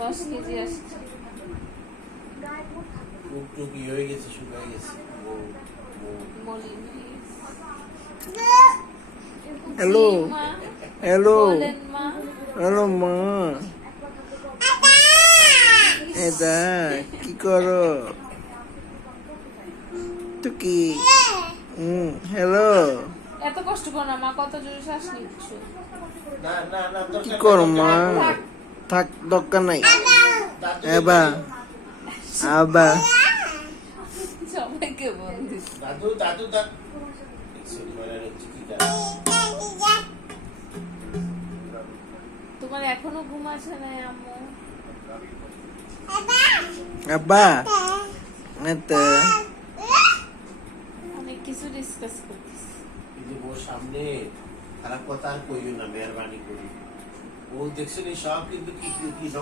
10 KG আসছে। টুকটুকি হয়ে গেছে, শুকায় গেছে। মলিন। হ্যালো মা হ্যালো বলেন মা। হ্যালো মা, এটা কি করো টুকি? হ্যালো, এত কষ্ট করো না মা, কত জোরে শ্বাস নিচ্ছ। না না না, কি দরকার করো নাই, মা? দরকার নাই। থাক, দরকার নাই। দাদু আবা আবা সবাইকে বন্দিস। দাদু দাদু দাদু দেখছেন, ময়লার হচ্ছে কি কাজ? তোমার এখনো ঘুম আসে না আম্মু? আব্বা, এটা অনেক কিছু ডিসকাস করতেছি। এই যে ওর সামনে খারাপ কথা আর কইও না, মেহরবানি করি। ও দেখছেন এই সব কিন্তু কি নকল